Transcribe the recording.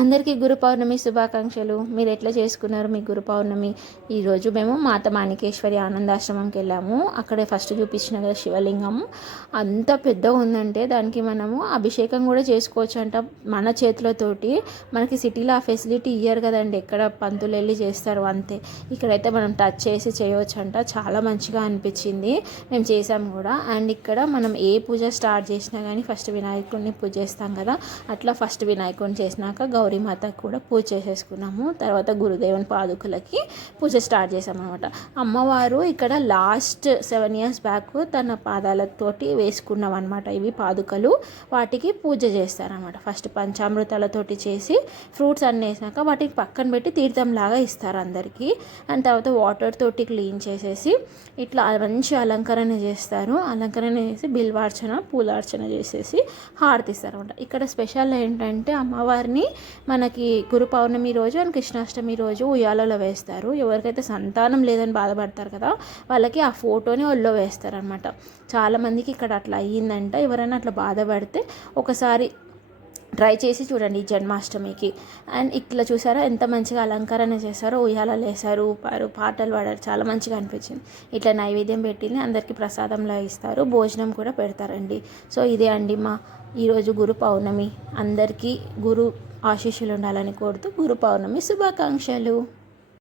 అందరికీ గురు పౌర్ణమి శుభాకాంక్షలు. మీరు ఎట్లా చేసుకున్నారు మీ గురు పౌర్ణమి? ఈరోజు మేము మాత మాణికేశ్వరి ఆనందాశ్రమంకి వెళ్ళాము. అక్కడే ఫస్ట్ చూపించిన కదా శివలింగం, అంత పెద్దగా ఉందంటే దానికి మనము అభిషేకం కూడా చేసుకోవచ్చు అంట మన చేతులతోటి. మనకి సిటీలో ఆ ఫెసిలిటీ ఇయ్యరు కదండి, ఎక్కడ పంతులు వెళ్ళి చేస్తారు అంతే. ఇక్కడైతే మనం టచ్ చేసి చేయవచ్చు అంట. చాలా మంచిగా అనిపించింది, మేము చేసాము కూడా. అండ్ ఇక్కడ మనం ఏ పూజ స్టార్ట్ చేసినా కానీ ఫస్ట్ వినాయకుడిని పూజ చేస్తాం కదా, అట్లా ఫస్ట్ వినాయకుడిని చేసినాక గౌరీమాతకు కూడా పూజ చేసేసుకున్నాము. తర్వాత గురుదేవుని పాదుకులకి పూజ స్టార్ట్ చేసాము అనమాట. అమ్మవారు ఇక్కడ లాస్ట్ 7 years బ్యాక్ తన పాదాలతోటి వేసుకున్నాం అనమాట. ఇవి పాదుకలు, వాటికి పూజ చేస్తారనమాట. ఫస్ట్ పంచామృతాలతోటి చేసి ఫ్రూట్స్ అన్నీ వేసినాక వాటికి పక్కన పెట్టి తీర్థంలాగా ఇస్తారు అందరికీ. అండ్ తర్వాత వాటర్ తోటి క్లీన్ చేసేసి ఇట్లా మంచి అలంకరణ చేస్తారు. అలంకరణ చేసి బిల్వార్చన పూలార్చన చేసేసి హారతిస్తారు అనమాట. ఇక్కడ స్పెషల్ ఏంటంటే అమ్మవారిని మనకి గురు పౌర్ణమి రోజు అండ్ కృష్ణాష్టమి రోజు ఉయ్యాలలో వేస్తారు. ఎవరికైతే సంతానం లేదని బాధపడతారు కదా, వాళ్ళకి ఆ ఫోటోని ఒళ్ళో వేస్తారనమాట. చాలామందికి ఇక్కడ అట్లా అయ్యిందంట. ఎవరైనా అట్లా బాధపడితే ఒకసారి ట్రై చేసి చూడండి ఈ జన్మాష్టమికి. అండ్ ఇట్లా చూసారా ఎంత మంచిగా అలంకరణ చేశారో, ఉయ్యాలలో వేశారు, పాటలు పాడారు, చాలా మంచిగా అనిపించింది. ఇట్లా నైవేద్యం పెట్టింది అందరికీ ప్రసాదంలా ఇస్తారు, భోజనం కూడా పెడతారండి. సో ఇదే అండి మా ఈరోజు గురు పౌర్ణమి. అందరికీ గురు ఆశీస్సులు ఉండాలని కోరుతూ గురు పౌర్ణమి శుభాకాంక్షలు.